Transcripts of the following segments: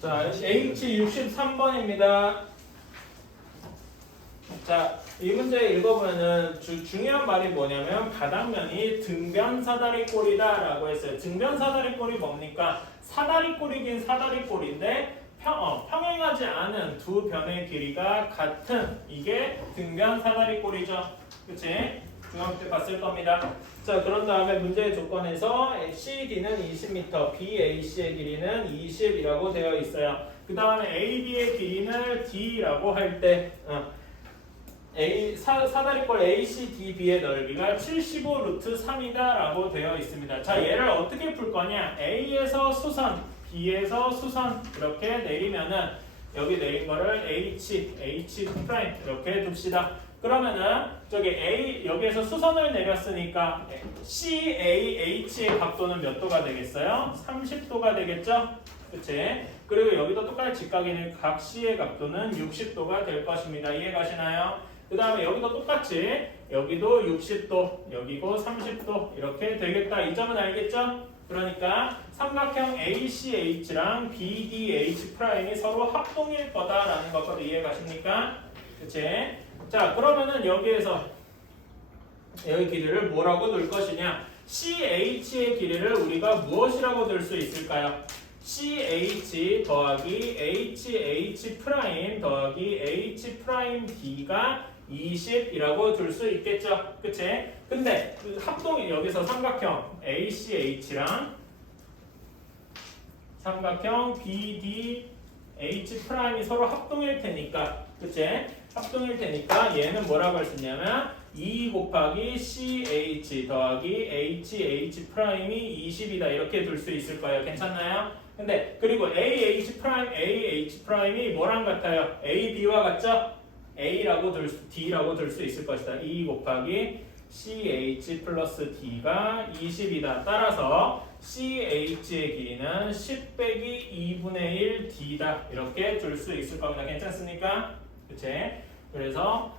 자, H63번입니다. 자, 이 문제 읽어보면은 중요한 말이 뭐냐면 바닥면이 등변 사다리꼴이다 라고 했어요. 등변 사다리꼴이 뭡니까? 사다리꼴이긴 사다리꼴인데 평행하지 않은 두 변의 길이가 같은 이게 등변 사다리꼴이죠. 그치? 중학교 때 봤을 겁니다. 자, 그런 다음에 문제의 조건에서 CD는 20m, BAC의 길이는 20이라고 되어 있어요. 그 다음에 AB의 길이는 D라고 할 때 사다리꼴 ACDB의 넓이가 75 루트 3이다 라고 되어 있습니다. 자, 얘를 어떻게 풀 거냐? A에서 수선, B에서 수선 이렇게 내리면은 여기 내린 거를 H 프라임 이렇게 둡시다. 그러면은 저기 A 여기에서 수선을 내렸으니까 CAH의 각도는 몇 도가 되겠어요? 30도가 되겠죠? 그치? 그리고 여기도 똑같이 직각이니 각 C의 각도는 60도가 될 것입니다. 이해가시나요? 그 다음에 여기도 똑같이 여기도 60도, 여기고 30도 이렇게 되겠다. 이 점은 알겠죠? 그러니까 삼각형 ACH랑 BDH 프라임이 서로 합동일 거다라는 것까지 이해가십니까? 그치? 자, 그러면은 여기에서 여기 길이를 뭐라고 둘 것이냐? CH의 길이를 우리가 무엇이라고 둘 수 있을까요? CH 더하기 HH 프라임 더하기 H 프라임 D가 20이라고 둘 수 있겠죠. 그치? 근데 합동이 여기서 삼각형 ACH랑 삼각형 BDH 프라임이 서로 합동일 테니까, 그치? 합동일 테니까 얘는 뭐라고 할 수 있냐면 2 곱하기 CH 더하기 HH 프라임이 20이다 이렇게 둘 수 있을 거예요. 괜찮나요? 근데 그리고 AH 프라임이 뭐랑 같아요? AB와 같죠? A라고 D라고 둘 수 있을 것이다. 2 곱하기 CH 플러스 D가 20이다. 따라서 CH의 길이는 10 빼기 2분의 1 D다. 이렇게 둘 수 있을 겁니다. 괜찮습니까? 그치? 그래서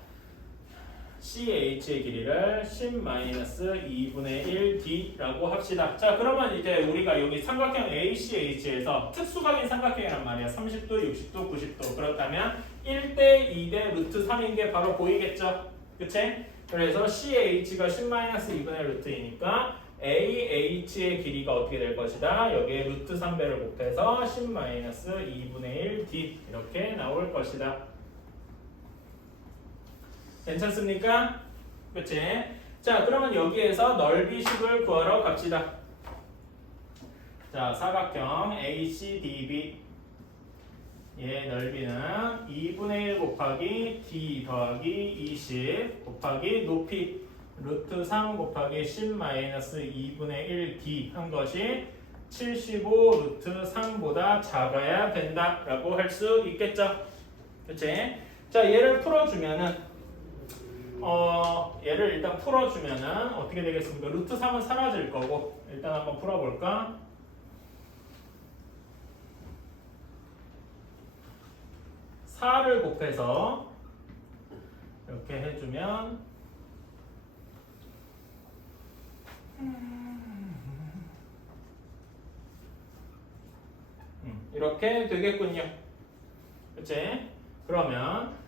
CH의 길이를 10-2분의 1D라고 합시다. 자, 그러면 이제 우리가 여기 삼각형 ACH에서 특수각인 삼각형이란 말이야. 30도, 60도, 90도. 그렇다면 1대 2대 루트 3인 게 바로 보이겠죠? 그치? 그래서 CH가 10-2분의 루트이니까 AH의 길이가 어떻게 될 것이다? 여기에 루트 3배를 곱해서 10-2분의 1D 이렇게 나올 것이다. 괜찮습니까? 그치? 자, 그러면 여기에서 넓이식을 구하러 갑시다. 자, 사각형 ACDB 얘 넓이는 2분의 1 곱하기 D 더하기 20 곱하기 높이 루트 3 곱하기 10-2분의 1D 한 것이 75 루트 3보다 작아야 된다 라고 할 수 있겠죠? 그치? 자, 얘를 풀어주면은 얘를 일단 풀어주면은 어떻게 되겠습니까? 루트 3은 사라질 거고 일단 한번 풀어볼까? (4를) 곱해서 이렇게 해주면 이렇게 되겠군요. 그치? 그러면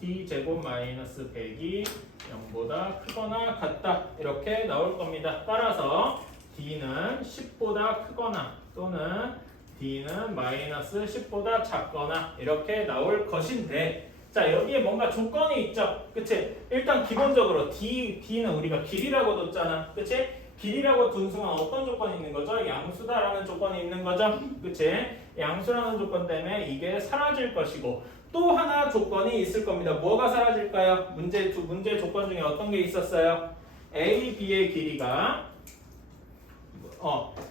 D제곱 마이너스 100이 0보다 크거나 같다 이렇게 나올 겁니다. 따라서 D는 10보다 크거나 또는 D는 마이너스 10보다 작거나 이렇게 나올 것인데 자, 여기에 뭔가 조건이 있죠. 그치? 일단 기본적으로 D는 우리가 길이라고 뒀잖아. 그치? 길이라고 둔 순간 어떤 조건이 있는 거죠? 양수다라는 조건이 있는 거죠. 그치? 양수라는 조건 때문에 이게 사라질 것이고 또 하나 조건이 있을 겁니다. 뭐가 사라질까요? 문제 조건 중에 어떤 게 있었어요? A, B의 길이가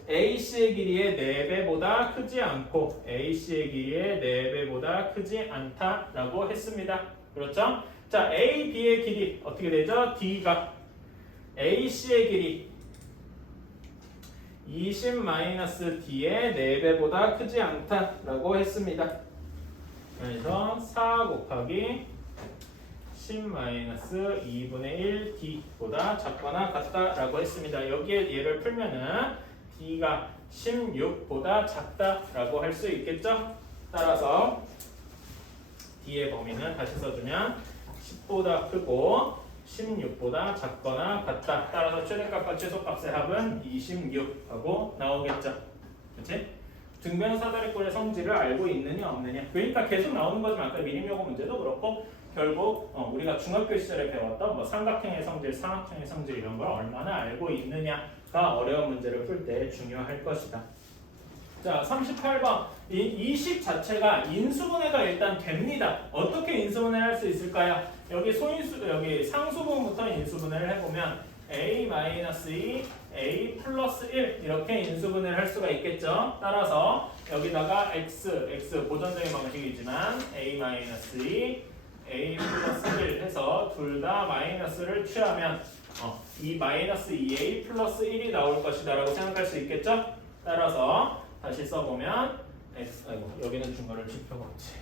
AC의 길이의 4배보다 크지 않고 AC의 길이의 4배보다 크지 않다라고 했습니다. 그렇죠? 자, A, B의 길이 어떻게 되죠? D가 AC의 길이 20-D의 4배보다 크지 않다라고 했습니다. 그래서 4 곱하기 10-2분의 1 d보다 작거나 같다라고 했습니다. 여기에 얘를 풀면은 d가 16보다 작다라고 할 수 있겠죠? 따라서 d의 범위는 다시 써주면 10보다 크고 16보다 작거나 같다. 따라서 최대값과 최소값의 합은 26하고 나오겠죠. 그치? 등변사다리꼴의 성질을 알고 있느냐 없느냐. 그러니까 계속 나오는 거지만 아까 미림여고 문제도 그렇고 결국 우리가 중학교 시절에 배웠던 뭐 삼각형의 성질, 삼각형의 성질 이런 걸 얼마나 알고 있느냐가 어려운 문제를 풀 때 중요할 것이다. 자, 38번. 이 식 자체가 인수분해가 일단 됩니다. 어떻게 인수분해 할 수 있을까요? 여기 여기 상수분부터 인수분해를 해보면 a-2, a 플러스 1 이렇게 인수분해를 할 수가 있겠죠. 따라서 여기다가 x 보존적인 방식이지만 a-2, a 플러스 1 해서 둘 다 마이너스를 취하면 이 마이너스 2a 플러스 1이 나올 것이다 라고 생각할 수 있겠죠. 따라서 다시 써보면 x, 여기는 중괄호 지표가 없지.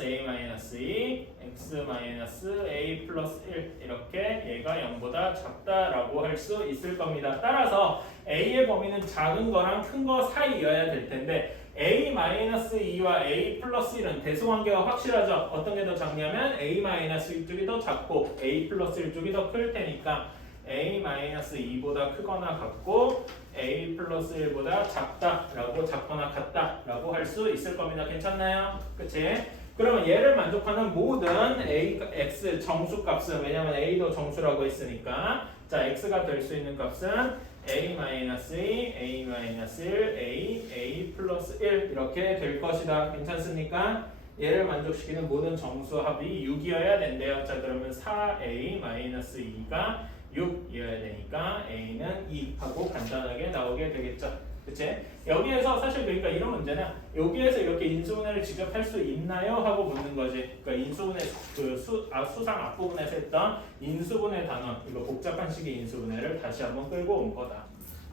x-a-2, x-a 플러스 1 이렇게 얘가 0보다 작다라고 할 수 있을 겁니다. 따라서 a의 범위는 작은 거랑 큰 거 사이여야 될 텐데 a-2와 a 플러스 1은 대수관계가 확실하죠. 어떤 게 더 작냐면 a-1 쪽이 더 작고 a 플러스 1 쪽이 더 클 테니까 a-2보다 크거나 같고 a 플러스 1보다 작다라고 작거나 같다라고 할 수 있을 겁니다. 괜찮나요? 그치? 그러면 얘를 만족하는 모든 x 정수값은 왜냐면 a도 정수라고 했으니까 자 x가 될 수 있는 값은 a-2, a-1, a 플러스 1 이렇게 될 것이다. 괜찮습니까? 얘를 만족시키는 모든 정수 합이 6이어야 된대요. 자 그러면 4a-2가 6이어야 되니까 a는 2 하고 간단하게 나오게 되겠죠. 그치? 여기에서 사실 그러니까 이런 문제는 여기에서 이렇게 인수분해를 직접 할 수 있나요? 하고 묻는 거지. 그러니까 인수분해 수상 앞부분에서 했던 인수분해 단원 이거 복잡한 식의 인수분해를 다시 한번 끌고 온 거다.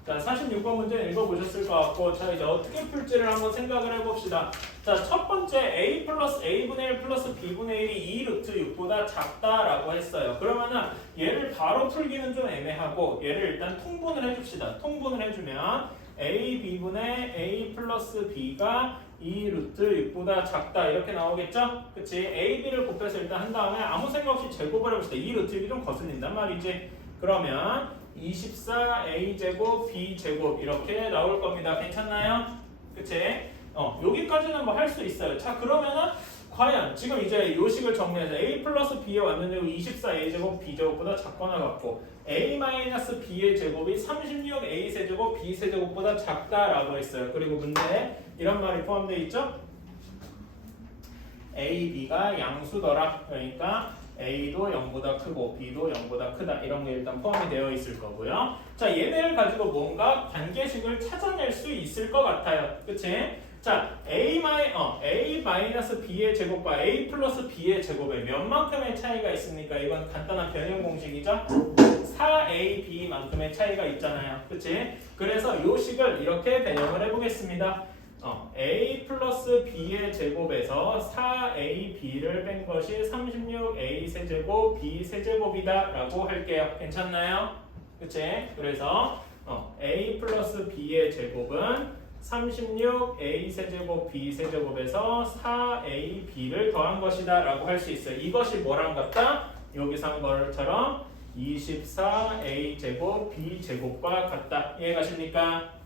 자 46번 문제 읽어보셨을 것 같고 자 이제 어떻게 풀지를 한번 생각을 해봅시다. 자 첫 번째 a 플러스 a분의 1 플러스 b분의 1이 2 루트 6보다 작다라고 했어요. 그러면은 얘를 바로 풀기는 좀 애매하고 얘를 일단 통분을 해줍시다. 통분을 해주면 a b분의 a 플러스 b가 2 루트 6보다 작다 이렇게 나오겠죠? 그치? a, b를 곱해서 일단 한 다음에 아무 생각 없이 제곱을 해봅시다. 2 루트 6이 좀 거슬린단 말이지. 그러면 24a 제곱 b 제곱 이렇게 나올 겁니다. 괜찮나요? 그치? 여기까지는 뭐 할 수 있어요. 자 그러면은 과연 지금 이제 요식을 정리해서 a 플러스 b에 왔는데 24a 제곱 b 제곱보다 작거나 같고 a 마이너스 b의 제곱이 36a 세제곱 b 세제곱보다 작다라고 했어요. 그리고 문제에 이런 말이 포함되어 있죠? a, b가 양수더라. 그러니까 a도 0보다 크고 b도 0보다 크다 이런 게 일단 포함이 되어 있을 거고요. 자 얘네를 가지고 뭔가 관계식을 찾아낼 수 있을 것 같아요. 그치? 자 a 마이너스 b의 제곱과 a 플러스 b의 제곱에 몇만큼의 차이가 있습니까? 이건 간단한 변형 공식이죠. 4ab 만큼의 차이가 있잖아요. 그치? 그래서 이 식을 이렇게 변형을 해보겠습니다. a 플러스 b의 제곱에서 4ab를 뺀 것이 36a 세제곱 b 세제곱이다 라고 할게요. 괜찮나요? 그치? 그래서 a 플러스 b의 제곱은 36a 세제곱 b 세제곱에서 4ab를 더한 것이다 라고 할 수 있어요. 이것이 뭐랑 같다? 여기서 한 것처럼 24a 제곱 b 제곱과 같다. 이해가십니까?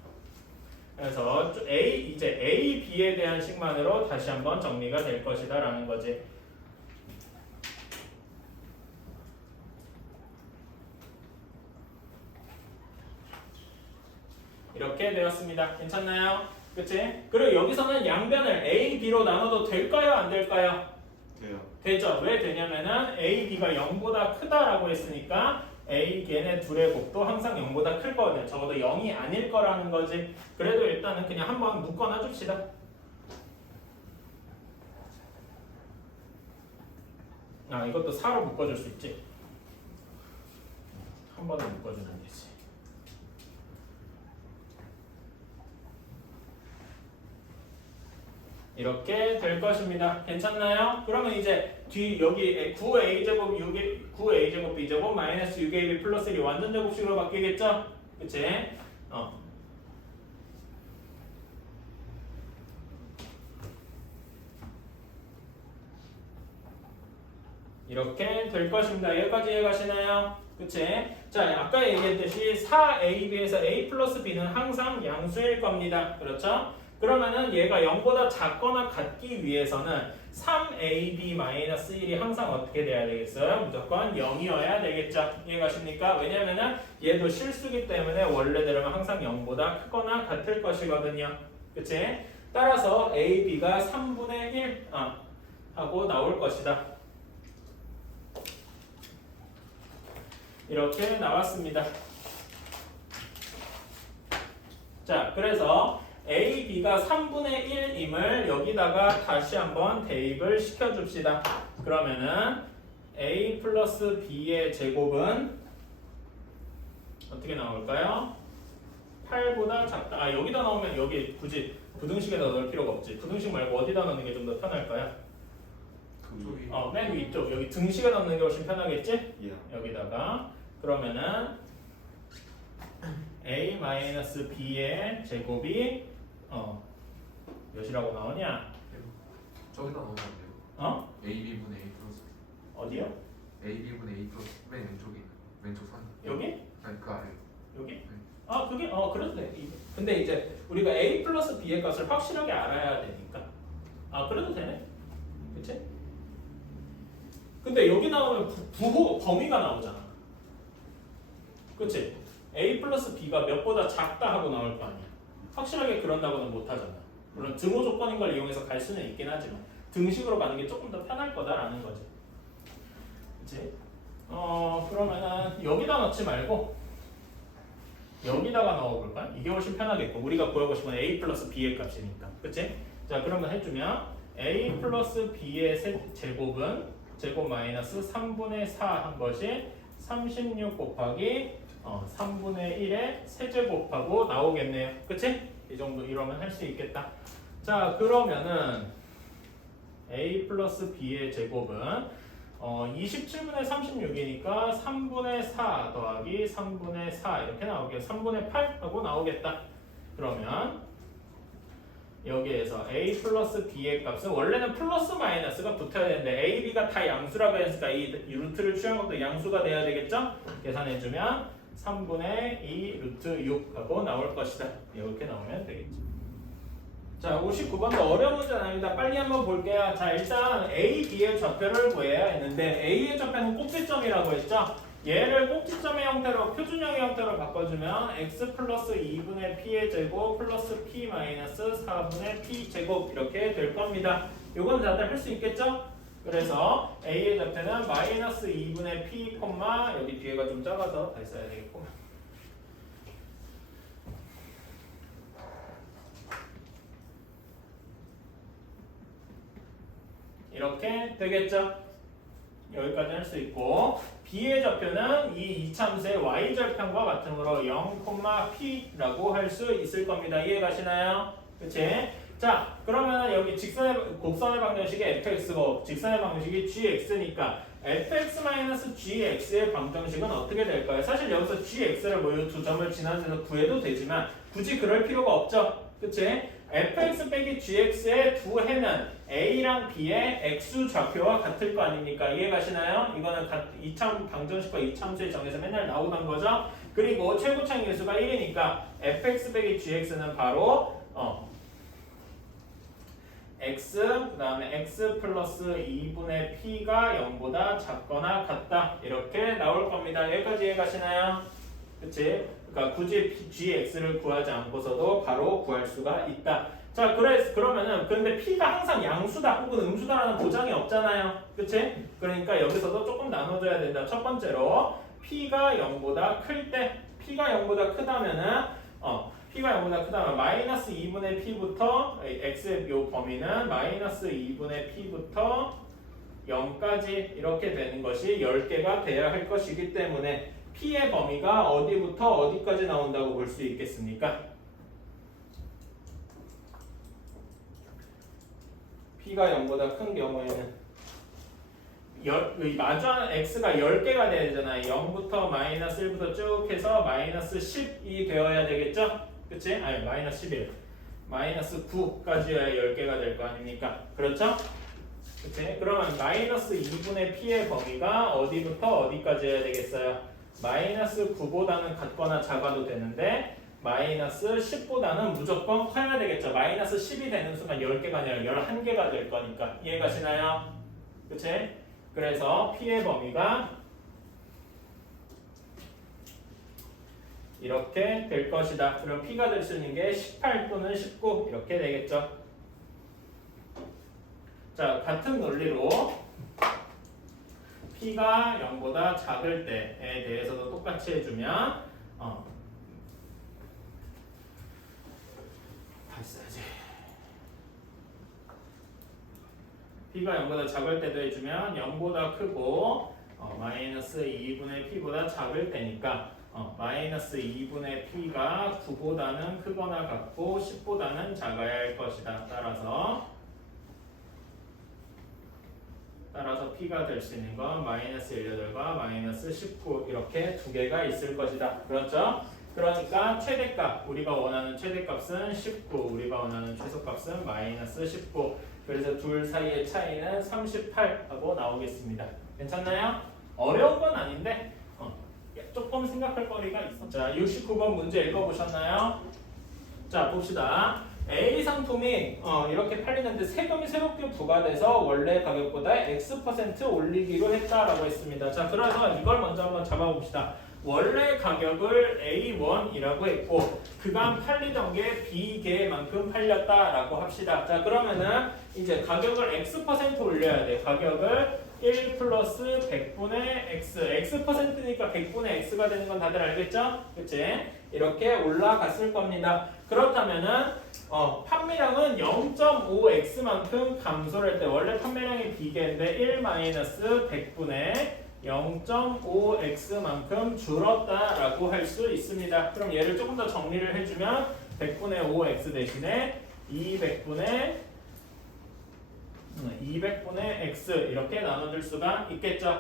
그래서 이제 A, B에 대한 식만으로 다시 한번 정리가 될 것이다 라는 거지. 이렇게 되었습니다. 괜찮나요? 그치? 그리고 여기서는 양변을 A, B로 나눠도 될까요? 안 될까요? 돼요. 되죠. 왜 되냐면은 A, B가 0보다 크다라고 했으니까 A, 걔네 둘의 곱도 항상 0보다 클 거거든요. 적어도 0이 아닐 거라는 거지. 그래도 일단은 그냥 한번 묶어놔 줍시다. 이것도 4로 묶어줄 수 있지. 한 번에 묶어주면 되지. 이렇게 될 것입니다. 괜찮나요? 그러면 이제 뒤 여기 9a제곱 9a제곱 b제곱 마이너스 6ab 플러스 1이 완전 제곱식으로 바뀌겠죠? 그치? 이렇게 될 것입니다. 여기까지 이해가시나요? 그치? 자, 아까 얘기했듯이 4ab에서 a 플러스 b는 항상 양수일 겁니다. 그렇죠? 그러면은 얘가 0보다 작거나 같기 위해서는 3ab-1이 항상 어떻게 돼야 되겠어요? 무조건 0이어야 되겠죠. 이해가십니까? 왜냐면은 얘도 실수기 때문에 원래대로는 항상 0보다 크거나 같을 것이거든요. 그치? 따라서 ab가 3분의 1 하고 나올 것이다. 이렇게 나왔습니다. 자, 그래서 A, B가 3분의 1임을 여기다가 다시 한번 대입을 시켜줍시다. 그러면은 A 플러스 B의 제곱은 어떻게 나올까요? 8보다 작다. 여기다 넣으면 여기 굳이 부등식에다 넣을 필요가 없지. 부등식 말고 어디다 넣는 게 좀 더 편할까요? 맨 위쪽 여기 등식에 넣는 게 훨씬 편하겠지? 여기다가 그러면은 a-b의 제곱이 몇이라고 나오냐? 저기다 넣으면 안 돼요? ab분의 a 플러스 어디요? ab분의 a 플러스 맨 왼쪽에 있는 왼쪽 선 여기? 아니 그 아래 여기? 그게 그래도 돼. 근데 이제 우리가 a 플러스 b의 값을 확실하게 알아야 되니까 그래도 되네. 그치? 근데 여기 나오면 부호 범위가 나오잖아. 그치? a 플러스 b가 몇보다 작다 하고 나올 거 아니야. 확실하게 그런다고는 못 하잖아. 물론 등호 조건인 걸 이용해서 갈 수는 있긴 하지만 등식으로 가는 게 조금 더 편할 거다라는 거지. 그치? 그러면은 여기다 넣지 말고 여기다가 넣어볼까? 이게 훨씬 편하겠고 우리가 구하고 싶은 a 플러스 b의 값이니까. 그치? 자, 그러면 해주면 a 플러스 b의 제곱은 제곱 마이너스 3분의 4 한 것이 36 곱하기 3분의 1의 세제곱하고 나오겠네요. 그치? 이 정도 이러면 할 수 있겠다. 자, 그러면은 a 플러스 b의 제곱은 27분의 36이니까 3분의 4 더하기 3분의 4 이렇게 나오겠고 3분의 8 하고 나오겠다. 그러면 여기에서 a 플러스 b의 값은 원래는 플러스 마이너스가 붙어야 되는데 a, b가 다 양수라고 했으니까 이 루트를 취한 것도 양수가 돼야 되겠죠? 계산해주면 3분의 2 루트 6 하고 나올 것이다. 이렇게 나오면 되겠죠. 자, 59번도 어려운 문제 아닙니다. 빨리 한번 볼게요. 자, 일단 a, b의 좌표를 구해야 했는데 a의 좌표는 꼭지점이라고 했죠? 얘를 꼭지점의 형태로 표준형의 형태로 바꿔주면 x 플러스 2분의 p의 제곱 플러스 p 마이너스 4분의 p 제곱 이렇게 될 겁니다. 요건 다들 할 수 있겠죠? 그래서 a의 좌표는 마이너스 2분의 p, 여기 뒤에가 좀 작아서 다시 써야 되겠구만. 이렇게 되겠죠? 여기까지 할 수 있고 b의 좌표는 이 이참수의 y절편과 같으므로 0,p라고 할 수 있을 겁니다. 이해가시나요? 그치? 자, 그러면 여기 곡선의 방정식이 fx고 직선의 방정식이 gx니까 fx-gx의 방정식은 어떻게 될까요? 사실 여기서 gx를 이 두 점을 지나는 데서 구해도 되지만 굳이 그럴 필요가 없죠. 그치? fx 빼기 gx의 두 해는 a랑 b의 x 좌표와 같을 거 아닙니까? 이해가시나요? 이거는 방정식과 이참수의 정에서 맨날 나오던 거죠. 그리고 최고차의 개수가 1이니까 fx 빼기 gx는 바로 x 그 다음에 x 플러스 2분의 p가 0보다 작거나 같다 이렇게 나올 겁니다. 여기까지 이해가시나요? 그치? 그러니까 굳이 gx를 구하지 않고서도 바로 구할 수가 있다. 자, 그러면은 근데 p가 항상 양수다 혹은 음수다라는 보장이 없잖아요. 그치? 그러니까 여기서도 조금 나눠줘야 된다. 첫 번째로 p가 0보다 클 때 p가 0보다 크다면은 p가 0보다 크다면 마이너스 2분의 p부터 x의 요 범위는 마이너스 2분의 p부터 0까지 이렇게 되는 것이 10개가 돼야 할 것이기 때문에 p의 범위가 어디부터 어디까지 나온다고 볼 수 있겠습니까? P가 0보다 큰 경우에는 이 마주하는 x가 10개가 돼야 되잖아요. 0부터 마이너스 1부터 쭉 해서 마이너스 10이 되어야 되겠죠? 그치? 아니 마이너스 11 마이너스 9까지여야 10개가 될 거 아닙니까? 그렇죠? 그치? 그러면 마이너스 2분의 p의 범위가 어디부터 어디까지 해야 되겠어요? 마이너스 9보다는 같거나 작아도 되는데 마이너스 10보다는 무조건 커야 되겠죠. 마이너스 10이 되는 순간 10개가 아니라 11개가 될 거니까. 이해가시나요? 그치? 그래서 p의 범위가 이렇게 될 것이다. 그럼 p가 될 수 있는 게 18 또는 19 이렇게 되겠죠. 자, 같은 논리로 p가 0보다 작을 때에 대해서도 똑같이 해주면 했어야지. p가 0보다 작을 때도 해주면 0보다 크고 마이너스 2분의 p보다 작을 때니까 마이너스 2분의 p가 9보다는 크거나 같고 10보다는 작아야 할 것이다. 따라서 p가 될 수 있는 건 마이너스 18과 마이너스 19 이렇게 두 개가 있을 것이다. 그렇죠? 그러니까 최대값, 우리가 원하는 최대값은 19, 우리가 원하는 최소값은 마이너스 19. 그래서 둘 사이의 차이는 38하고 나오겠습니다. 괜찮나요? 어려운 건 아닌데 조금 생각할 거리가 있어. 자, 69번 문제 읽어보셨나요? 자, 봅시다. A 상품이 이렇게 팔리는데 세금이 새롭게 부과돼서 원래 가격보다 X% 올리기로 했다라고 했습니다. 자, 그래서 이걸 먼저 한번 잡아봅시다. 원래 가격을 A1이라고 했고 그간 팔리던 게 B개만큼 팔렸다라고 합시다. 자, 그러면은 이제 가격을 X% 올려야 돼. 가격을 1 플러스 100분의 X. X%니까 100분의 X가 되는 건 다들 알겠죠? 그치? 이렇게 올라갔을 겁니다. 그렇다면은 판매량은 0.5X만큼 감소를 했대. 원래 판매량이 B개인데 1 마이너스 100분의 0.5x만큼 줄었다라고 할 수 있습니다. 그럼 얘를 조금 더 정리를 해주면 100분의 5x 대신에 200분의 x 이렇게 나눠줄 수가 있겠죠.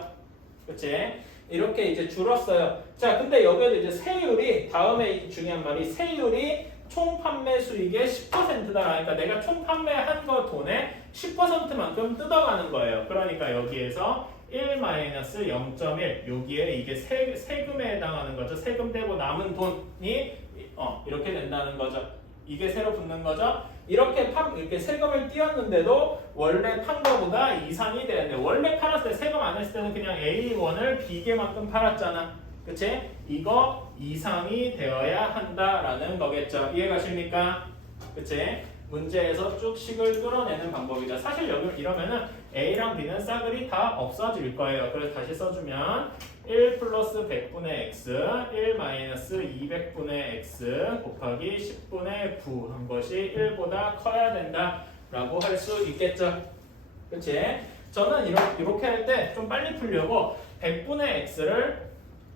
그치? 이렇게 이제 줄었어요. 자, 근데 여기에도 이제 세율이 다음에 중요한 말이 세율이 총 판매 수익의 10%다. 그러니까 내가 총 판매한 거 돈의 10%만큼 뜯어가는 거예요. 그러니까 여기에서 1-0.1 여기에 이게 세금에 해당하는 거죠. 세금 떼고 남은 돈이 이렇게 된다는 거죠. 이게 새로 붙는 거죠. 이렇게 세금을 띄었는데도 원래 판 거보다 이상이 되는데 원래 팔았을 때 세금 안 했을 때는 그냥 A1을 B개만큼 팔았잖아. 그치? 이거 이상이 되어야 한다라는 거겠죠. 이해가십니까? 그치? 문제에서 쭉 식을 끌어내는 방법이죠. 사실 여기 이러면은 A랑 B는 싸그리 다 없어질 거예요. 그래서 다시 써주면 1 플러스 100분의 x, 1 마이너스 200분의 x 곱하기 10분의 9 한 것이 1보다 커야 된다라고 할 수 있겠죠. 그치? 저는 이렇게 할 때 좀 빨리 풀려고 100분의 x를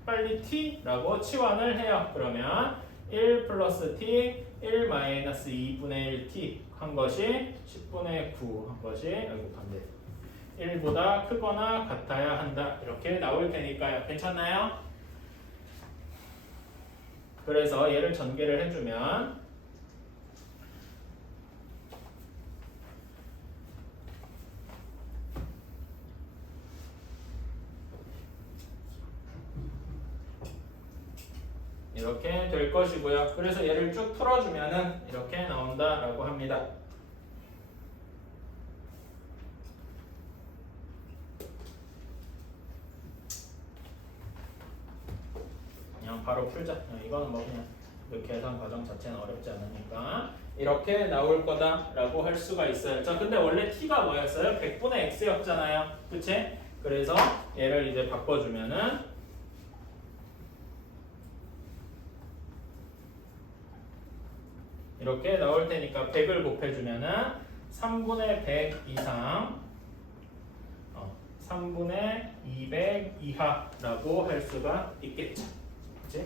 빨리 t라고 치환을 해요. 그러면 1 플러스 t, 1 마이너스 2분의 1t 한 것이 10분의 9 한 것이 반대 1보다 크거나 같아야 한다. 이렇게 나올 테니까요. 괜찮나요? 그래서 얘를 전개를 해주면 이렇게 될 것이고요. 그래서 얘를 쭉 풀어주면은 이렇게 나온다라고 합니다. 그냥 바로 풀자. 이거는 뭐 그냥 그 계산 과정 자체는 어렵지 않으니까 이렇게 나올 거다라고 할 수가 있어요. 자, 근데 원래 t가 뭐였어요? 100분의 x였잖아요. 그치? 그래서 얘를 이제 바꿔주면은 이렇게 나올 테니까 100을 곱해주면은 3분의 100 이상 3분의 200 이하라고 할 수가 있겠죠. 그치?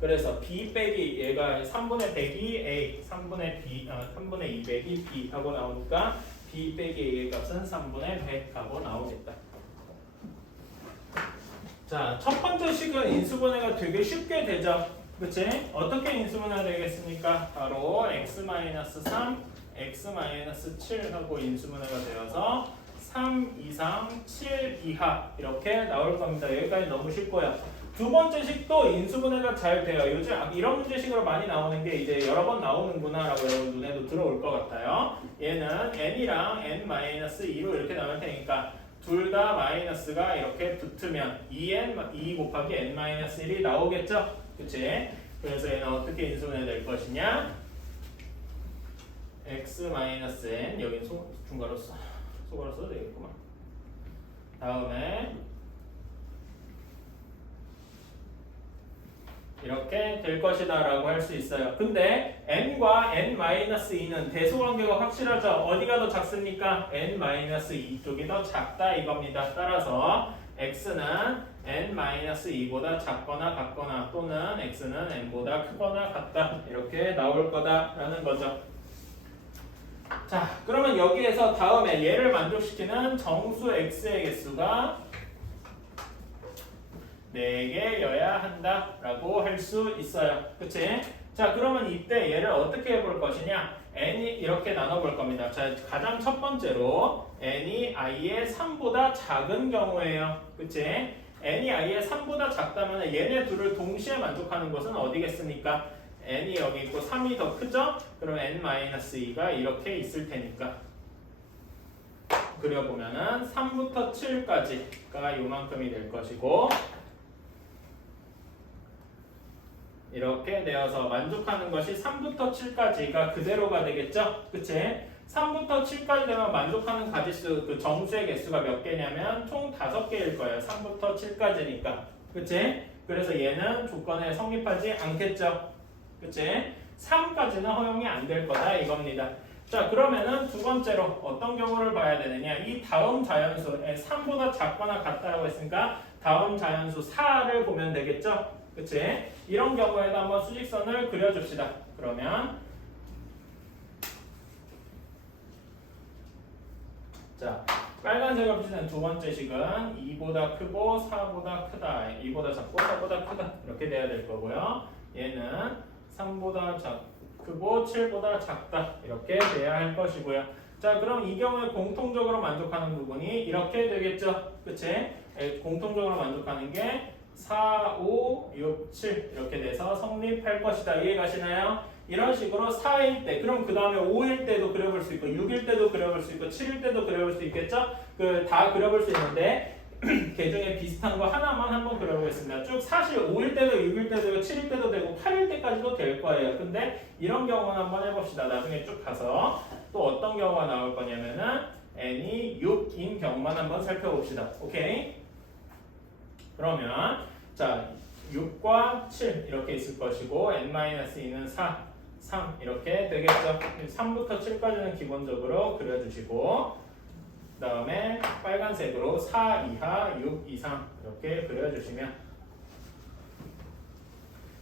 그래서 b 빼기 얘가 3분의 100이 a, 3분의 200이 b 하고 나오니까 b 빼기 a의 값은 3분의 100 하고 나오겠다. 자, 첫 번째 식은 인수분해가 되게 쉽게 되죠. 그치? 어떻게 인수분해가 되겠습니까? 바로 x-3, x-7 하고 인수분해가 되어서 3 이상 7 이하 이렇게 나올 겁니다. 여기까지 너무 쉽고요. 두 번째 식도 인수분해가 잘 돼요. 요즘 이런 문제식으로 많이 나오는 게 이제 여러 번 나오는구나 라고 여러분 눈에도 들어올 것 같아요. 얘는 n이랑 n-2로 이렇게 나올 테니까 둘 다 마이너스가 이렇게 붙으면 2 곱하기 n-1이 나오겠죠? 그치? 그래서 얘는 어떻게 인수분해 될 것이냐? x-n 여긴 중괄호 써도 되겠구만. 다음에 이렇게 될 것이다 라고 할 수 있어요. 근데 n과 n-2는 대소관계가 확실하죠. 어디가 더 작습니까? n-2 쪽이 더 작다 이겁니다. 따라서 x는 n-2보다 작거나 같거나 또는 x는 n보다 크거나 같다 이렇게 나올 거다라는 거죠. 자, 그러면 여기에서 다음에 얘를 만족시키는 정수 x의 개수가 4개여야 한다라고 할 수 있어요. 그치? 자, 그러면 이때 얘를 어떻게 해볼 것이냐? n이 이렇게 나눠볼 겁니다. 자, 가장 첫 번째로 n이 i의 3보다 작은 경우예요. 그치? n이 i의 3보다 작다면 얘네 둘을 동시에 만족하는 것은 어디겠습니까? n이 여기 있고 3이 더 크죠? 그럼 n-2가 이렇게 있을 테니까 그려보면은 3부터 7까지가 요만큼이 될 것이고 이렇게 되어서 만족하는 것이 3부터 7까지가 그대로가 되겠죠? 그치? 3부터 7까지 되면 만족하는 가지수, 그 정수의 개수가 몇 개냐면 총 5개일 거예요. 3부터 7까지니까. 그치? 그래서 얘는 조건에 성립하지 않겠죠? 그치? 3까지는 허용이 안 될 거다 이겁니다. 자, 그러면은 두 번째로 어떤 경우를 봐야 되느냐? 이 다음 자연수, 3보다 작거나 같다라고 했으니까 다음 자연수 4를 보면 되겠죠? 그치? 이런 경우에도 한번 수직선을 그려줍시다. 그러면 자, 빨간색으로 표시된 두 번째 식은 2보다 크고 4보다 크다. 2보다 작고 4보다 크다. 이렇게 돼야 될 거고요. 얘는 3보다 크고 7보다 작다. 이렇게 돼야 할 것이고요. 자, 그럼 이 경우에 공통적으로 만족하는 부분이 이렇게 되겠죠? 그치? 공통적으로 만족하는 게 4, 5, 6, 7 이렇게 돼서 성립할 것이다. 이해가시나요? 이런 식으로 4일 때, 그럼 그 다음에 5일 때도 그려볼 수 있고 6일 때도 그려볼 수 있고 7일 때도 그려볼 수 있겠죠? 다 그려볼 수 있는데 그 중에 비슷한 거 하나만 한번 그려보겠습니다. 쭉 사실 5일 때도 6일 때도 되고 7일 때도 되고 8일 때까지도 될 거예요. 근데 이런 경우는 한번 해봅시다. 나중에 쭉 가서 또 어떤 경우가 나올 거냐면은 n이 6인 경우만 한번 살펴봅시다. 오케이? 그러면 자 6과 7 이렇게 있을 것이고 n-2는 4, 3 이렇게 되겠죠. 3부터 7까지는 기본적으로 그려주시고 그 다음에 빨간색으로 4 이하, 6 이상 이렇게 그려주시면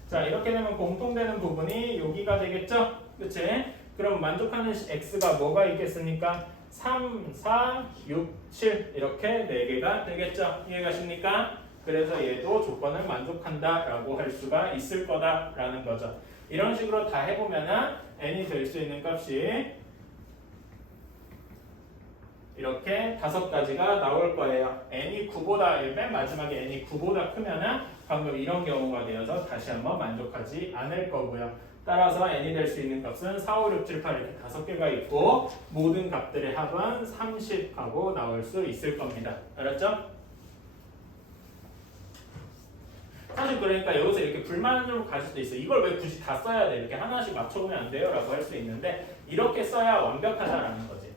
자 이렇게 되면 공통되는 부분이 여기가 되겠죠. 그치? 그럼 만족하는 x가 뭐가 있겠습니까? 3, 4, 6, 7 이렇게 4개가 되겠죠. 이해가십니까? 그래서 얘도 조건을 만족한다 라고 할 수가 있을 거다라는 거죠. 이런 식으로 다 해보면은 n이 될 수 있는 값이 이렇게 5가지가 나올 거예요. n이 9보다 맨 마지막에 n이 9보다 크면은 방금 이런 경우가 되어서 다시 한번 만족하지 않을 거고요. 따라서 n이 될 수 있는 값은 4, 5, 6, 7, 8 이렇게 5개가 있고 모든 값들의 합은 30 하고 나올 수 있을 겁니다. 알았죠? 사실 그러니까 여기서 이렇게 불만을 가질 수도 있어요. 이걸 왜 굳이 다 써야 돼? 이렇게 하나씩 맞춰보면 안 돼요? 라고 할 수 있는데 이렇게 써야 완벽하다라는 거지.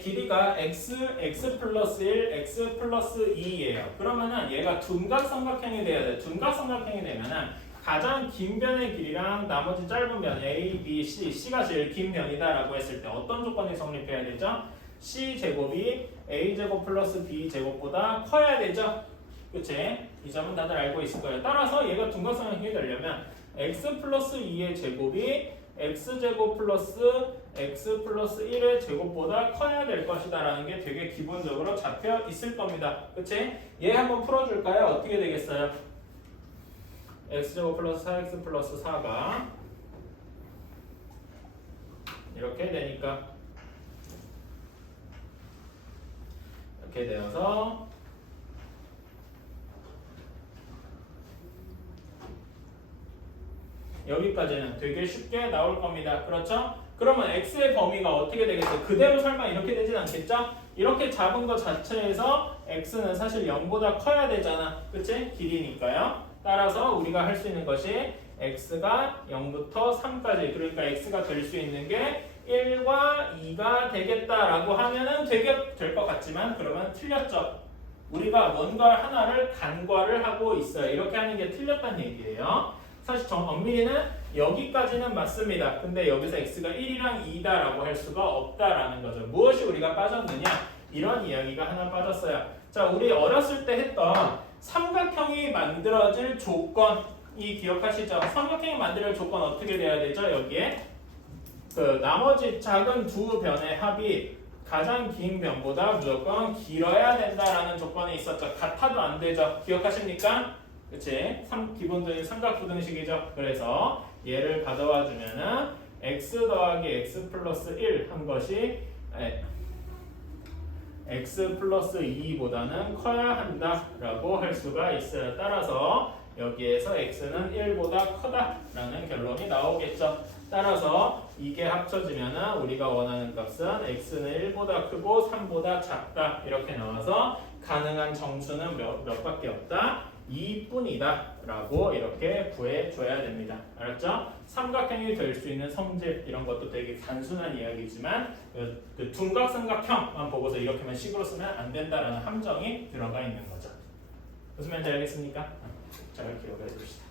길이가 x 플러스 1, x 플러스 2예요. 그러면은 얘가 둔각삼각형이 돼야 돼. 둔각삼각형이 되면은 가장 긴 변의 길이랑 나머지 짧은 변 a, b, c가 제일 긴 변이다라고 했을 때 어떤 조건이 성립해야 되죠? c 제곱이 a 제곱 플러스 b 제곱보다 커야 되죠. 그치? 이 점은 다들 알고 있을 거예요. 따라서 얘가 둔각삼각형이 되려면 x 플러스 2의 제곱이 x제곱 플러스 x 플러스 1의 제곱보다 커야 될 것이다 라는 게 되게 기본적으로 잡혀 있을 겁니다. 그치? 얘 한번 풀어줄까요? 어떻게 되겠어요? x제곱 플러스 4x 플러스 4가 이렇게 되니까 이렇게 되어서 여기까지는 되게 쉽게 나올 겁니다. 그렇죠? 그러면 x의 범위가 어떻게 되겠어요? 그대로 설마 이렇게 되진 않겠죠? 이렇게 잡은 것 자체에서 x는 사실 0보다 커야 되잖아. 그치? 길이니까요. 따라서 우리가 할 수 있는 것이 x가 0부터 3까지 그러니까 x가 될 수 있는 게 1과 2가 되겠다라고 하면은 되게 될 것 같지만 그러면 틀렸죠. 우리가 뭔가 하나를 간과를 하고 있어요. 이렇게 하는 게 틀렸다는 얘기예요. 사실 엄밀히는 여기까지는 맞습니다. 근데 여기서 x가 1이랑 2다라고 할 수가 없다라는 거죠. 무엇이 우리가 빠졌느냐? 이런 이야기가 하나 빠졌어요. 자, 우리 어렸을 때 했던 삼각형이 만들어질 조건이 기억하시죠? 삼각형이 만들어질 조건 어떻게 돼야 되죠? 여기에 그 나머지 작은 두 변의 합이 가장 긴 변보다 무조건 길어야 된다라는 조건이 있었죠. 같아도 안 되죠. 기억하십니까? 그치? 기본적인 삼각부등식이죠. 그래서 얘를 가져와 주면은 x 더하기 x 플러스 1 한 것이 x 플러스 2보다는 커야 한다라고 할 수가 있어요. 따라서 여기에서 x는 1보다 크다라는 결론이 나오겠죠. 따라서 이게 합쳐지면은 우리가 원하는 값은 x는 1보다 크고 3보다 작다 이렇게 나와서 가능한 정수는 몇 밖에 없다? 2뿐이다 라고 이렇게 구해줘야 됩니다. 알았죠? 삼각형이 될 수 있는 성질 이런 것도 되게 단순한 이야기지만 그 둔각삼각형만 보고서 이렇게만 식으로 쓰면 안 된다라는 함정이 들어가 있는 거죠. 무슨 말인지 알겠습니까? 잘 기억해 둡시다.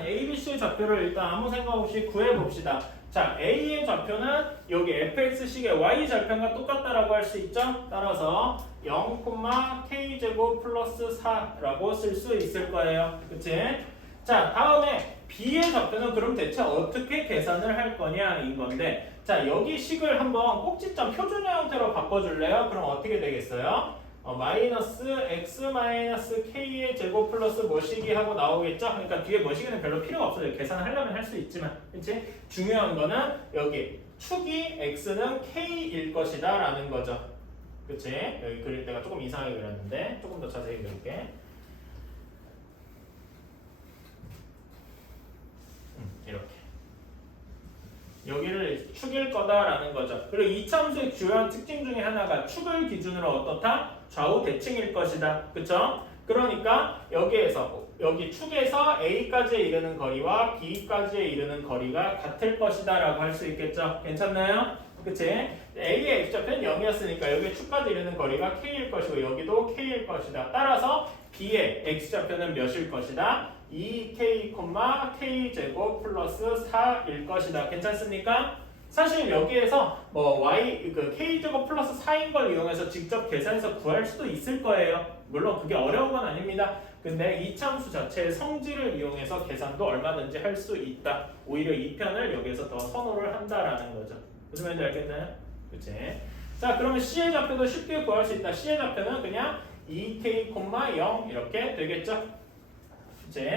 ABC의 좌표를 일단 아무 생각 없이 구해봅시다. 자, A의 좌표는 여기 fx식의 y 좌표가 똑같다라고 할 수 있죠? 따라서 0,k제곱 플러스 4라고 쓸 수 있을 거예요. 그치? 자, 다음에 B의 좌표는 그럼 대체 어떻게 계산을 할 거냐 이건데 자, 여기 식을 한번 꼭지점 표준형 형태로 바꿔줄래요? 그럼 어떻게 되겠어요? 마이너스 x 마이너스 k의 제곱 플러스 뭐시기 하고 나오겠죠? 그러니까 뒤에 뭐시기는 별로 필요가 없어요. 계산하려면 할 수 있지만 그치? 중요한 거는 여기 축이 x는 k일 것이다 라는 거죠. 그치? 여기 그릴 때가 조금 이상하게 그렸는데 조금 더 자세히 그릴게. 이렇게 여기를 축일 거다라는 거죠. 그리고 이 참수의 주요한 특징 중에 하나가 축을 기준으로 어떻다? 좌우 대칭일 것이다. 그쵸? 그러니까 여기에서 여기 축에서 A까지에 이르는 거리와 B까지에 이르는 거리가 같을 것이다 라고 할 수 있겠죠. 괜찮나요? 그치? A의 X좌표는 0이었으니까 여기 축까지 이르는 거리가 K일 것이고 여기도 K일 것이다. 따라서 B의 X좌표는 몇일 것이다? 2K, K제곱 플러스 4일 것이다. 괜찮습니까? 사실 여기에서 뭐 Y, 그 K제곱 플러스 4인 걸 이용해서 직접 계산해서 구할 수도 있을 거예요. 물론 그게 어려운 건 아닙니다. 근데 이 참수 자체의 성질을 이용해서 계산도 얼마든지 할 수 있다. 오히려 이 편을 여기서 더 선호를 한다라는 거죠. 무슨 말인지 알겠나요? 그치? 자, 그러면 C의 좌표도 쉽게 구할 수 있다. C의 좌표는 그냥 2K, 0 이렇게 되겠죠? 그치?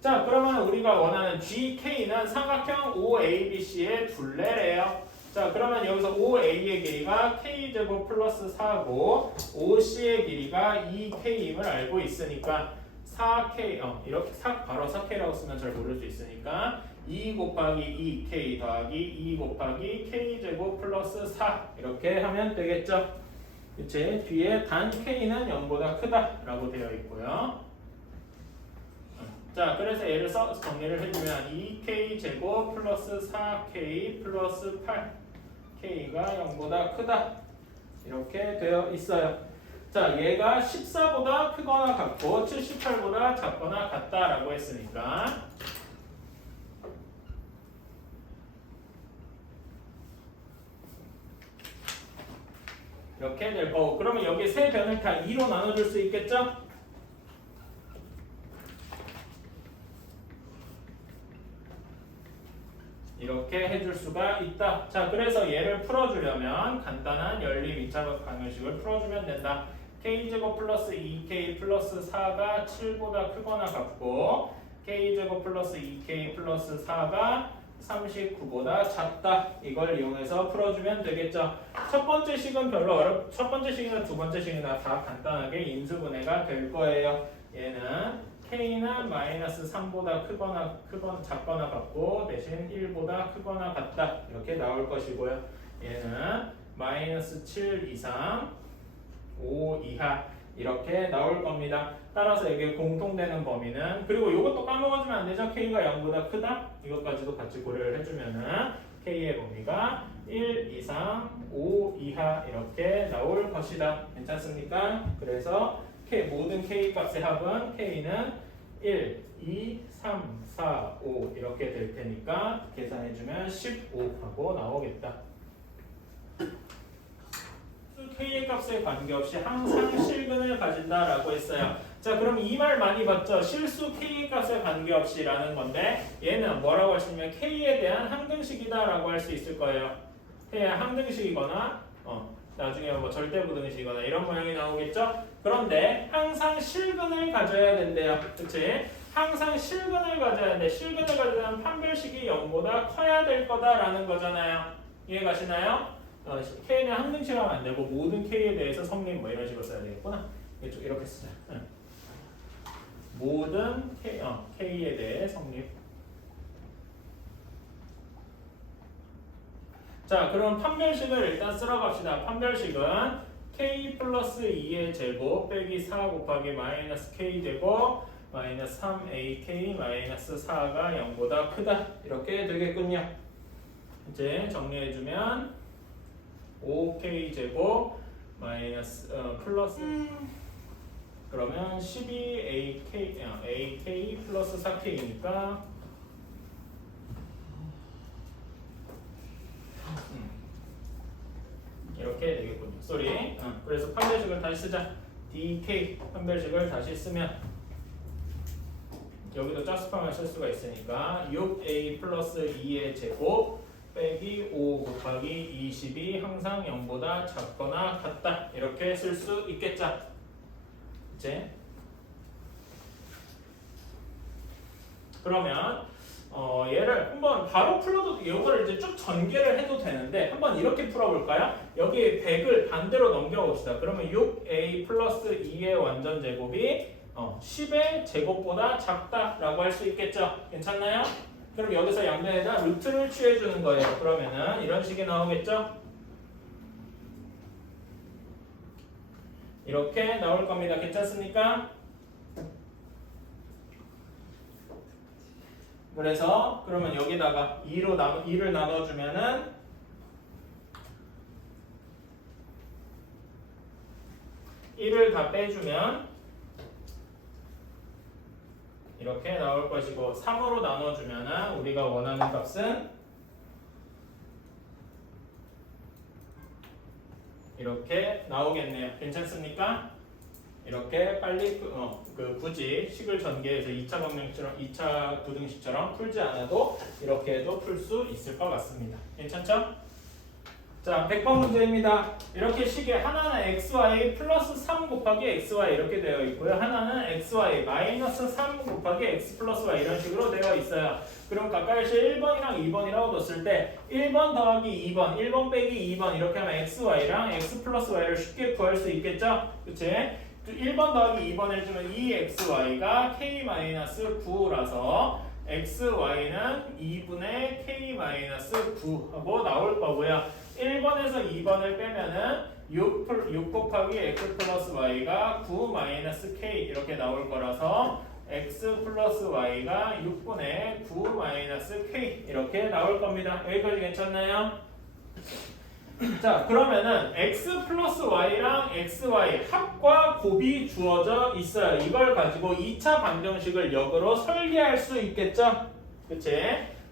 자, 그러면 우리가 원하는 GK는 삼각형 OABC의 둘레래요. 자, 그러면 여기서 OA의 길이가 K제곱 플러스 4고 OC의 길이가 2K임을 알고 있으니까 4K, 이렇게 바로 4K라고 쓰면 잘 모를 수 있으니까 2 곱하기 2K 더하기 2 곱하기 K제곱 플러스 4 이렇게 하면 되겠죠? 그치? 뒤에 단 K는 0보다 크다라고 되어 있고요. 자, 그래서 얘를 정리를 해주면 2K 제곱 플러스 4K 플러스 8K가 0보다 크다 이렇게 되어 있어요. 자, 얘가 14보다 크거나 같고 78보다 작거나 같다라고 했으니까 이렇게 될 거고 그러면 여기 세 변을 다 2로 나눠줄 수 있겠죠? 이렇게 해줄 수가 있다. 자, 그래서 얘를 풀어주려면 간단한 연립 2차 방정식을 풀어주면 된다. k제곱 플러스 2k 플러스 4가 7보다 크거나 같고 k제곱 플러스 2k 플러스 4가 39보다 작다. 이걸 이용해서 풀어주면 되겠죠. 첫 번째 식은 별로 첫 번째 식이나 두 번째 식이나 다 간단하게 인수분해가 될 거예요. 얘는 k는 마이너스 3보다 크거나 작거나 같고 대신 1보다 크거나 같다. 이렇게 나올 것이고요. 얘는 마이너스 7 이상 5 이하 이렇게 나올 겁니다. 따라서 이게 공통되는 범위는 그리고 이것도 까먹어주면 안 되죠. k가 0보다 크다. 이것까지도 같이 고려를 해주면은 k의 범위가 1 이상 5 이하 이렇게 나올 것이다. 괜찮습니까? 그래서 모든 k 값의 합은 k는 1, 2, 3, 4, 5 이렇게 될 테니까 계산해주면 15하고 나오겠다. k의 값에 관계없이 항상 실근을 가진다라고 했어요. 자, 그럼 이 말 많이 봤죠? 실수 k의 값에 관계없이라는 건데 얘는 뭐라고 할 수 있냐면 k에 대한 항등식이다라고 할 수 있을 거예요. k의 항등식이거나 나중에 뭐 절대부등식이거나 이런 모양이 나오겠죠? 그런데 항상 실근을 가져야 된대요. 그치? 항상 실근을 가져야 돼. 실근을 가져야면 판별식이 0보다 커야 될 거다라는 거잖아요. 이해가시나요? K는 항등식하면 안 되고 모든 K에 대해서 성립 뭐 이런 식으로 써야 되겠구나. 이렇게 쓰자. 모든 K에 대해 성립. 자, 그럼 판별식을 일단 쓰러 갑시다. 판별식은 k 플러스 2의 제곱 빼기 4 곱하기 마이너스 k 제곱 마이너스 3ak 마이너스 4가 0보다 크다. 이렇게 되겠군요. 이제 정리해주면 5k 제곱 마이너스 플러스 그러면 12ak 플러스 4k니까 이렇게 되겠군요. 쏘리. 그래서 판별식을 다시 쓰자. dk 판별식을 다시 쓰면 여기도 짝수판을 쓸 수가 있으니까 6a 플러스 2의 제곱 빼기 5 곱하기 20이 항상 0보다 작거나 같다. 이렇게 쓸 수 있겠죠. 이제 그러면 얘를 한번 바로 풀어도 이거를 이제 쭉 전개를 해도 되는데 한번 이렇게 풀어볼까요? 여기 100을 반대로 넘겨봅시다. 그러면 6a 플러스 2의 완전 제곱이 10의 제곱보다 작다라고 할 수 있겠죠? 괜찮나요? 그럼 여기서 양면에다 루트를 취해주는 거예요. 그러면은 이런 식이 나오겠죠? 이렇게 나올 겁니다. 괜찮습니까? 그래서 그러면 여기다가 2를 나눠주면은 1을 다 빼주면 이렇게 나올 것이고 3으로 나눠주면은 우리가 원하는 값은 이렇게 나오겠네요. 괜찮습니까? 이렇게 빨리 굳이 식을 전개해서 2차 방정식처럼 2차 부등식처럼 풀지 않아도 이렇게 해도 풀 수 있을 것 같습니다. 괜찮죠? 자, 100번 문제입니다. 이렇게 식에 하나는 xy 플러스 3 곱하기 xy 이렇게 되어 있고요. 하나는 xy 마이너스 3 곱하기 x 플러스 y 이런 식으로 되어 있어요. 그럼 가까이시 1번이랑 2번이라고 뒀을 때 1번 더하기 2번, 1번 빼기 2번 이렇게 하면 xy랑 x 플러스 y를 쉽게 구할 수 있겠죠? 그치? 1번 더하기 2번 해주면 2xy가 k-9라서 xy는 2분의 k-9 하고 나올 거고요. 1번에서 2번을 빼면은 6 곱하기 x 플러스 y가 9 마이너스 k 이렇게 나올 거라서 x 플러스 y가 6분의 9 마이너스 k 이렇게 나올 겁니다. 여기까지 괜찮나요? 자, 그러면은 x 플러스 y랑 xy 합과 곱이 주어져 있어요. 이걸 가지고 2차 방정식을 역으로 설계할 수 있겠죠? 그치?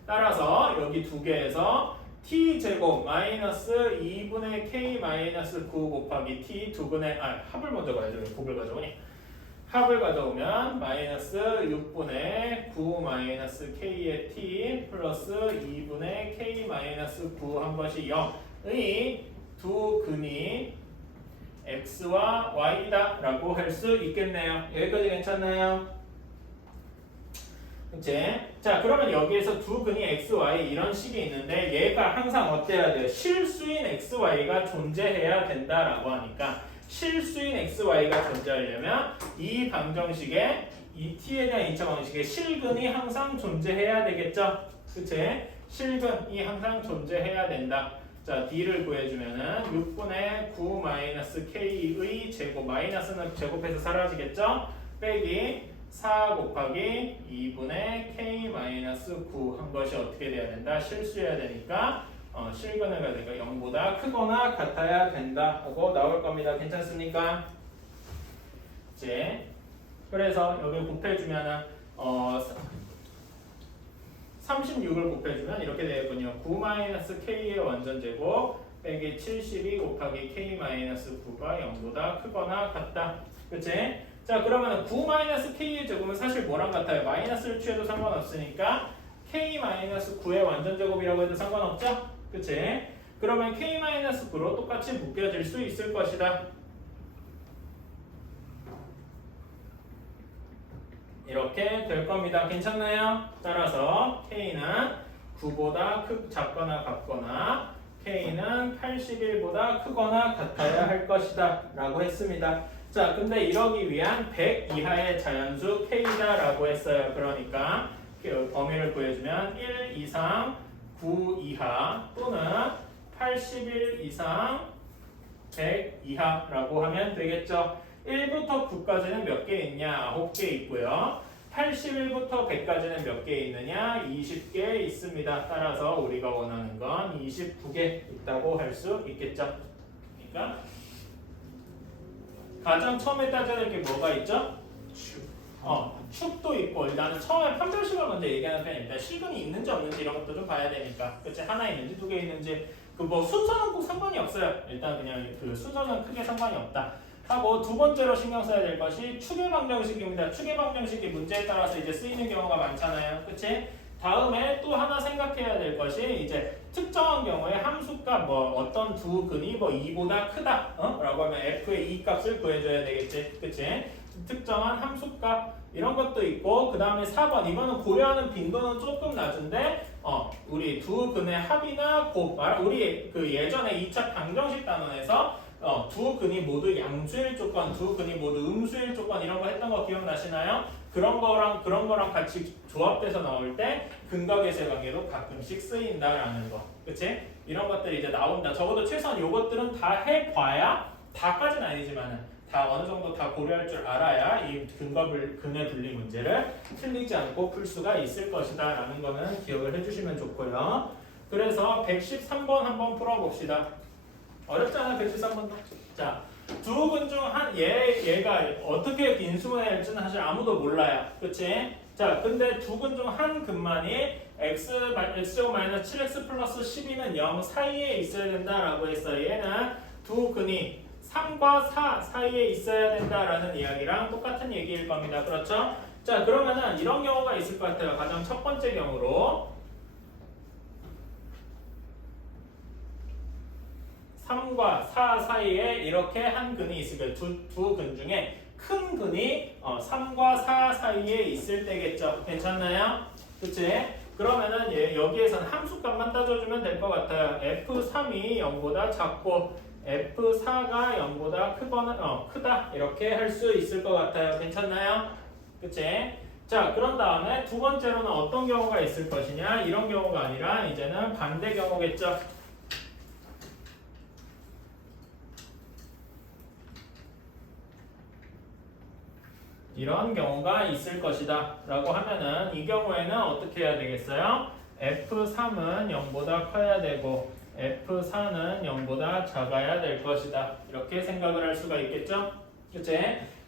따라서 여기 두 개에서 t제곱 마이너스 2분의 k 마이너스 9 곱하기 t 두분의 합을 먼저 가야죠. 왜 곱을 가져오니? 합을 가져오면 마이너스 6분의 9 마이너스 k의 t 플러스 2분의 k 마이너스 9 한 것이 0의 두 근이 x와 y다 라고 할 수 있겠네요. 여기까지 괜찮나요? 그치? 자, 그러면 여기에서 두 근이 x, y 이런 식이 있는데 얘가 항상 어때야 돼요? 실수인 x, y가 존재해야 된다라고 하니까 실수인 x, y가 존재하려면 이 방정식에 이 t에 대한 2차 방정식에 실근이 항상 존재해야 되겠죠? 그치? 실근이 항상 존재해야 된다. 자, d를 구해주면은 6분의 9 마이너스 k의 제곱, 마이너스는 제곱해서 사라지겠죠? 빼기 4 곱하기 2분의 k 마이너스 9 한 것이 어떻게 돼야 된다? 실수해야 되니까 실근을 가야 되니까 0보다 크거나 같아야 된다 하고 나올 겁니다. 괜찮습니까? 이제 그래서 여기 곱해주면은 36을 곱해주면 이렇게 되겠군요. 9-k의 완전제곱 빼기 72 곱하기 k-9가 0보다 크거나 같다. 그치? 자, 그러면 9-k의 제곱은 사실 뭐랑 같아요? 마이너스를 취해도 상관없으니까 k-9의 완전제곱이라고 해도 상관없죠? 그치? 그러면 k-9로 똑같이 묶여질 수 있을 것이다. 이렇게 될 겁니다. 괜찮나요? 따라서 K는 9보다 작거나 같거나 K는 81보다 크거나 같아야 할 것이다 라고 했습니다. 자, 근데 이러기 위한 100 이하의 자연수 K다 라고 했어요. 그러니까 범위를 구해주면 1 이상 9 이하 또는 81 이상 100 이하라고 하면 되겠죠. 1부터 9까지는 몇 개 있냐? 9개 있고요. 81부터 100까지는 몇 개 있느냐? 20개 있습니다. 따라서 우리가 원하는 건 29개 있다고 할 수 있겠죠. 그러니까 가장 처음에 따져야 될 게 뭐가 있죠? 축도 있고 일단은 처음에 판별식을 먼저 얘기하는 편입니다. 실근이 있는지 없는지 이런 것도 좀 봐야 되니까. 그치? 하나 있는지 두 개 있는지 그 뭐 순서는 꼭 상관이 없어요. 일단 그냥 그 순서는 크게 상관이 없다. 하고 두 번째로 신경 써야 될 것이 축의 방정식입니다. 축의 방정식이 문제에 따라서 이제 쓰이는 경우가 많잖아요. 그치? 다음에 또 하나 생각해야 될 것이 이제 특정한 경우에 함수값 뭐 어떤 두 근이 뭐 2보다 크다 라고 하면 f의 2 값을 구해줘야 되겠지. 그치? 특정한 함수값 이런 것도 있고 그 다음에 4번 이거는 고려하는 빈도는 조금 낮은데 우리 두 근의 합이나 곱 우리 그 예전에 2차 방정식 단원에서 두 근이 모두 양수일 조건, 두 근이 모두 음수일 조건 이런 거 했던 거 기억나시나요? 그런 거랑 같이 조합돼서 나올 때 근각의세 관계도 가끔씩 쓰인다라는 거, 그치? 이런 것들이 이제 나온다. 적어도 최소한 요것들은 다 해봐야 다까지는 아니지만은 다 어느 정도 다 고려할 줄 알아야 이 근의 분리 문제를 틀리지 않고 풀 수가 있을 것이다라는 거는 기억을 해주시면 좋고요. 그래서 113번 한번 풀어봅시다. 어렵잖아 113번도. 자, 두 근 중 얘가 어떻게 인수분해할지는 사실 아무도 몰라요. 그치? 자, 근데 두 근 중 한 근만이 x제곱 마이너스 7x 플러스 12는 0 사이에 있어야 된다라고 했어요. 얘는 두 근이 3과 4 사이에 있어야 된다라는 이야기랑 똑같은 얘기일 겁니다. 그렇죠? 자, 그러면은 이런 경우가 있을 것 같아요. 가장 첫 번째 경우로 3과 4 사이에 이렇게 한 근이 있을 거예요. 두 근 중에 큰 근이 3과 4 사이에 있을 때겠죠. 괜찮나요? 그치? 그러면은 여기에서는 함수값만 따져주면 될 것 같아요. F3이 0보다 작고 F4가 0보다 크다 이렇게 할 수 있을 것 같아요. 괜찮나요? 그치? 자, 그런 다음에 두 번째로는 어떤 경우가 있을 것이냐? 이런 경우가 아니라 이제는 반대 경우겠죠. 이런 경우가 있을 것이다 라고 하면은 이 경우에는 어떻게 해야 되겠어요? F3은 0보다 커야 되고 F4는 0보다 작아야 될 것이다. 이렇게 생각을 할 수가 있겠죠? 그치?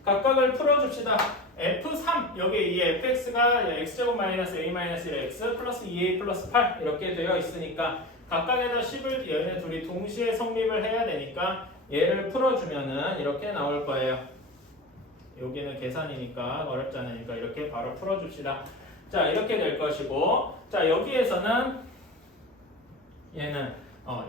각각을 풀어줍시다. F3 여기 이 fx가 x제곱 마이너스 a 마이너스 1x 플러스 2a 플러스 8 이렇게 되어 있으니까 각각에다 10을 얘네 둘이 동시에 성립을 해야 되니까 얘를 풀어주면은 이렇게 나올 거예요. 여기는 계산이니까 어렵지 않으니까 이렇게 바로 풀어줍시다. 자 이렇게 될 것이고 자 여기에서는 얘는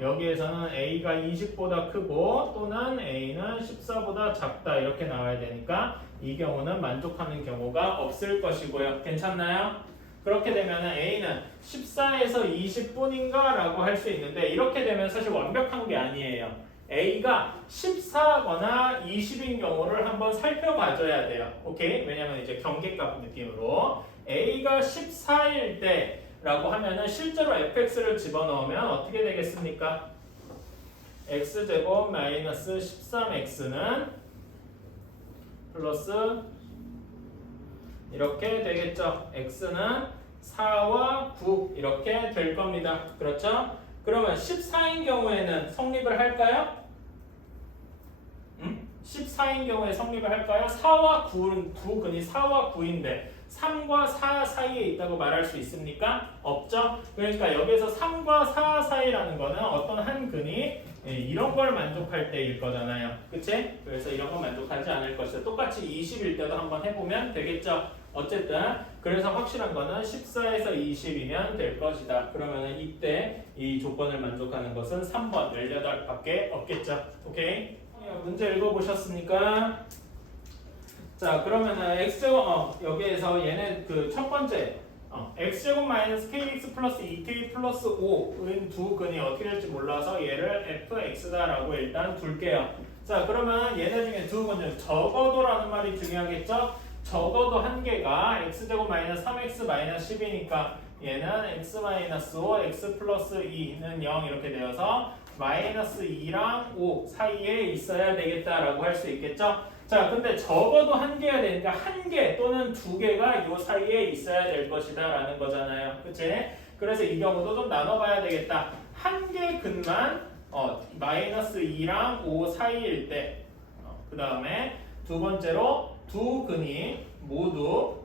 여기에서는 a가 20보다 크고 또는 a는 14보다 작다 이렇게 나와야 되니까 이 경우는 만족하는 경우가 없을 것이고요. 괜찮나요? 그렇게 되면 a는 14에서 20뿐인가 라고 할 수 있는데 이렇게 되면 사실 완벽한 게 아니에요. a가 14거나 20인 경우를 한번 살펴봐줘야 돼요. 오케이? 왜냐면 이제 경계값 느낌으로 a가 14일 때 라고 하면은 실제로 fx를 집어넣으면 어떻게 되겠습니까? x제곱 마이너스 13x는 플러스 이렇게 되겠죠. x는 4와 9 이렇게 될 겁니다. 그렇죠? 그러면 14인 경우에는 성립을 할까요? 14인 경우에 성립을 할까요? 4와 9는 두 근이 4와 9인데 3과 4 사이에 있다고 말할 수 있습니까? 없죠? 그러니까 여기서 3과 4 사이라는 거는 어떤 한 근이 이런 걸 만족할 때일 거잖아요. 그치? 그래서 이런 거 만족하지 않을 것이다. 똑같이 20일 때도 한번 해보면 되겠죠? 어쨌든 그래서 확실한 거는 14에서 20이면 될 것이다. 그러면 이때 이 조건을 만족하는 것은 3번 18밖에 없겠죠. 오케이? 문제 읽어보셨습니까? 자 그러면은 x제곱 여기에서 얘네 그 첫 번째 x제곱 마이너스 kx 플러스 2k 플러스 5은 두 근이 어떻게 될지 몰라서 얘를 fx다라고 일단 둘게요. 자 그러면 얘네 중에 두 근 중 적어도라는 말이 중요하겠죠? 적어도 한 개가 x제곱 마이너스 3x 마이너스 10이니까 얘는 x 마이너스 5 x 플러스 2는 0 이렇게 되어서 마이너스 2랑 5 사이에 있어야 되겠다라고 할 수 있겠죠? 자, 근데 적어도 한 개야 되니까 한 개 또는 두 개가 이 사이에 있어야 될 것이다 라는 거잖아요. 그치? 그래서 이 경우도 좀 나눠봐야 되겠다. 한 개 근만 마이너스 2랑 5 사이일 때 그 다음에 두 번째로 두 근이 모두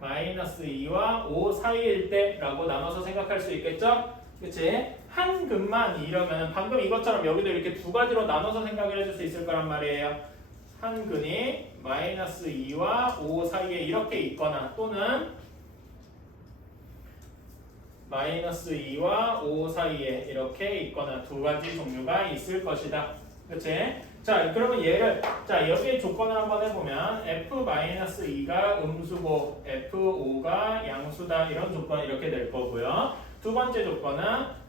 마이너스 2와 5 사이일 때 라고 나눠서 생각할 수 있겠죠? 그치? 한 근만 이러면 방금 이것처럼 여기도 이렇게 두 가지로 나눠서 생각을 해줄 수 있을 거란 말이에요. 한 근이 마이너스 2와 5 사이에 이렇게 있거나 또는 마이너스 2와 5 사이에 이렇게 있거나 두 가지 종류가 있을 것이다. 그치? 자 그러면 얘를 자 여기에 조건을 한번 해보면 f-2가 음수고 f5가 양수다 이런 조건 이렇게 될 거고요. 두 번째 조건은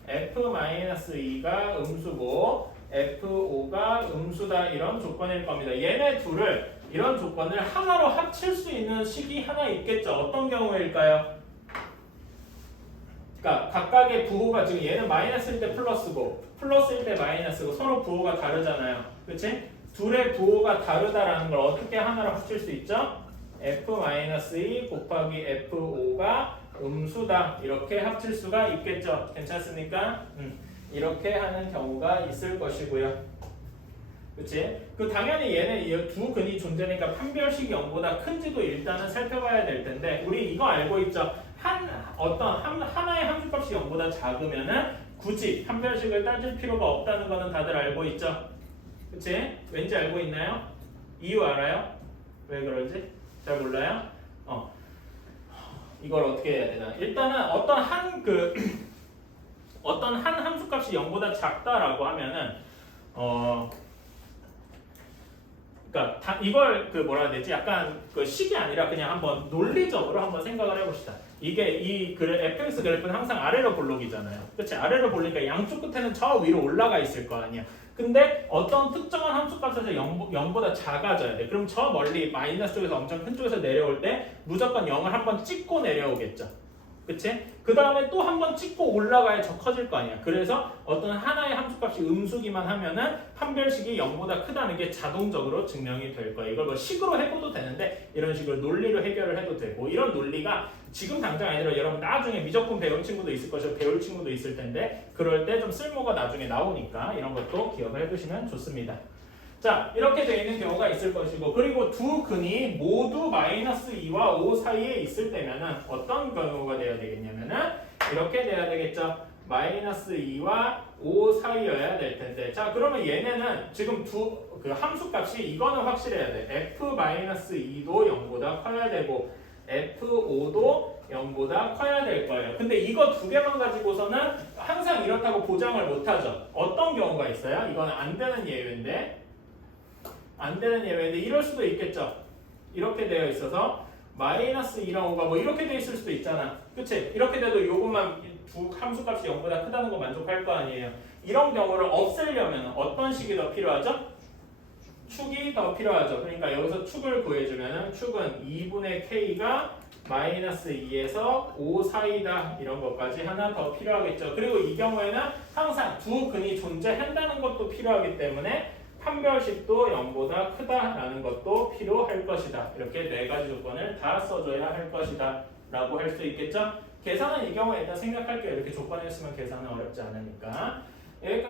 f-2가 음수고 f5가 음수다 이런 조건일 겁니다. 얘네 둘을 이런 조건을 하나로 합칠 수 있는 식이 하나 있겠죠. 어떤 경우일까요? 그러니까 각각의 부호가 지금 얘는 마이너스일 때 플러스고 플러스일 때 마이너스고 서로 부호가 다르잖아요. 그치? 둘의 부호가 다르다라는 걸 어떻게 하나로 합칠 수 있죠? f-2 곱하기 f5가 음수다 이렇게 합칠 수가 있겠죠. 괜찮습니까? 이렇게 하는 경우가 있을 것이고요. 그치? 그 당연히 얘네 두 근이 존재니까 판별식이 0보다 큰지도 일단은 살펴봐야 될 텐데 우리 이거 알고 있죠? 하나의 함수값이 0보다 작으면은 굳이 판별식을 따질 필요가 없다는 거는 다들 알고 있죠? 그치? 왠지 알고 있나요? 이유 알아요? 왜 그러지? 잘 몰라요? 이걸 어떻게 해야 되나? 일단은 어떤 한 함수값이 0보다 작다라고 하면은 그러니까 이걸 뭐라 해야 되지? 약간 그 식이 아니라 그냥 한번 논리적으로 한번 생각을 해봅시다. 이게 fx 그래프는 항상 아래로 볼록이잖아요. 그렇지? 아래로 볼리니까 양쪽 끝에는 저 위로 올라가 있을 거 아니야. 근데 어떤 특정한 함수값에서 0보다 작아져야 돼. 그럼 저 멀리 마이너스 쪽에서 엄청 큰 쪽에서 내려올 때 무조건 0을 한번 찍고 내려오겠죠. 그치? 그 다음에 또 한 번 찍고 올라가야 저 커질 거 아니야. 그래서 어떤 하나의 함수값이 음수기만 하면은 판별식이 0보다 크다는 게 자동적으로 증명이 될 거예요. 이걸 뭐 식으로 해봐도 되는데 이런 식으로 논리로 해결을 해도 되고 이런 논리가 지금 당장 아니라 여러분 나중에 미적분 배운 친구도 있을 것이고 배울 친구도 있을 텐데 그럴 때 좀 쓸모가 나중에 나오니까 이런 것도 기억을 해두시면 좋습니다. 자, 이렇게 되어 있는 경우가 있을 것이고, 그리고 두 근이 모두 마이너스 2와 5 사이에 있을 때면은 어떤 경우가 돼야 되겠냐면은 이렇게 돼야 되겠죠. 마이너스 2와 5 사이여야 될 텐데, 자, 그러면 얘네는 지금 그 함수 값이 이거는 확실해야 돼. f-2도 0보다 커야 되고 f5도 0보다 커야 될 거예요. 근데 이거 두 개만 가지고서는 항상 이렇다고 보장을 못하죠. 어떤 경우가 있어요? 이거는 안 되는 예외인데, 이럴 수도 있겠죠. 이렇게 되어 있어서 마이너스 2랑 5가 뭐 이렇게 되어 있을 수도 있잖아. 그치? 이렇게 돼도 요것만 두 함수값이 0보다 크다는 거 만족할 거 아니에요. 이런 경우를 없애려면 어떤 식이 더 필요하죠? 축이 더 필요하죠. 그러니까 여기서 축을 구해주면은 축은 2분의 k가 마이너스 2에서 5 사이다, 이런 것까지 하나 더 필요하겠죠. 그리고 이 경우에는 항상 두 근이 존재한다는 것도 필요하기 때문에 판별식도 0보다 크다라는 것도 필요할 것이다. 이렇게 네 가지 조건을 다 써줘야 할 것이다 라고 할 수 있겠죠. 계산은 이 경우에 일단 생각할게요. 이렇게 조건을 쓰면 계산은 어렵지 않으니까. 여기까지